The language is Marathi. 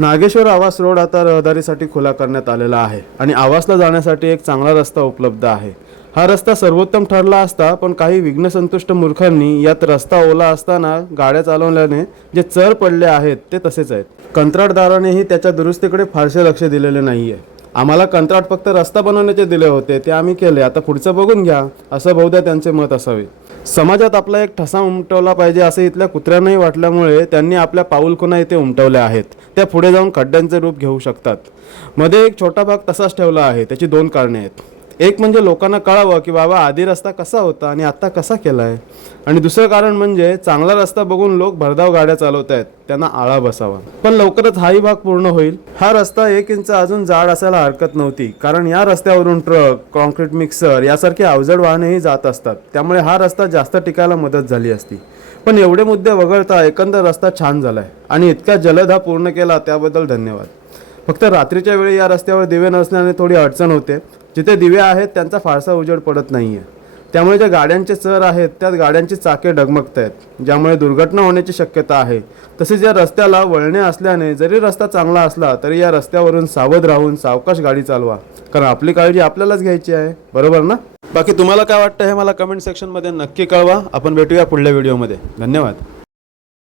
नागेश्वर आवास रोड आता रहदारीसाठी खुला करण्यात आलेला आहे आणि आवासला जाण्यासाठी एक चांगला रस्ता उपलब्ध आहे। हा रस्ता सर्वोत्तम ठरला असता, पण काही विघ्नसंतुष्ट मूर्खांनी यात रस्ता ओला असताना गाड्या चालवल्याने जे चर पडले आहेत ते तसेच आहेत। कंत्राटदारानेही त्याच्या दुरुस्तीकडे फारसे लक्ष दिलेले नाहीये। आम्हाला कंत्राट फक्त रस्ता बनवण्याचे दिले होते, ते आम्ही केले, आता पुढचं बघून घ्या, असं बहुधा त्यांचे मत असावे। समाजात आपला एक ठसा उमटवला पाहिजे असे इथल्या कुत्र्यांनाही वाटल्यामुळे त्यांनी आपल्या पाऊलखुणा इथे उमटवल्या आहेत। त्या पुढे जाऊन खड्ड्यांचे रूप घेऊ शकतात। मध्ये एक छोटा भाग तसाच ठेवला आहे। त्याची दोन कारणे आहेत। एक म्हणजे लोकांना कळावं की बाबा आधी रस्ता कसा होता आणि आता कसा केला आहे, आणि दुसरं कारण म्हणजे चांगला रस्ता बघून लोक भरधाव गाड्या चालवत आहेत, त्यांना आळा बसावा। पण लवकरच हाही भाग पूर्ण होईल। हा रस्ता 1 इंच अजून जाड असायला हरकत नव्हती, कारण या रस्त्यावरून ट्रक, कॉन्क्रीट मिक्सर यासारखे अवजड वाहनेही जात असतात, त्यामुळे हा रस्ता जास्त टिकायला मदत झाली असती। पण एवढे मुद्दे वगळता एकंदर रस्ता छान झालाय आणि इतक्या जलद हा पूर्ण केला त्याबद्दल धन्यवाद। फक्त रात्रीच्या वेळी या रस्त्यावर दिवे नसल्याने थोडी अडचण होते। जिथे दिवे आहेत त्यांचा फारसा उजेड पडत नाहीये, त्यामुळे ज्या गाड्यांचे चर आहेत त्यात गाड्यांची चाके डगमगत आहेत, ज्यामुळे दुर्घटना होण्याची शक्यता आहे। तसेच या रस्त्याला वळणे असल्याने जरी रस्ता चांगला असला तरी या रस्त्यावरून सावध राहून सावकाश गाडी चालवा, कारण आपली काळजी आपल्यालाच घ्यायची आहे, बरोबर ना? बाकी तुम्हाला काय वाटतं हे मला कमेंट सेक्शनमध्ये नक्की कळवा। आपण भेटूया पुढल्या व्हिडिओमध्ये। धन्यवाद।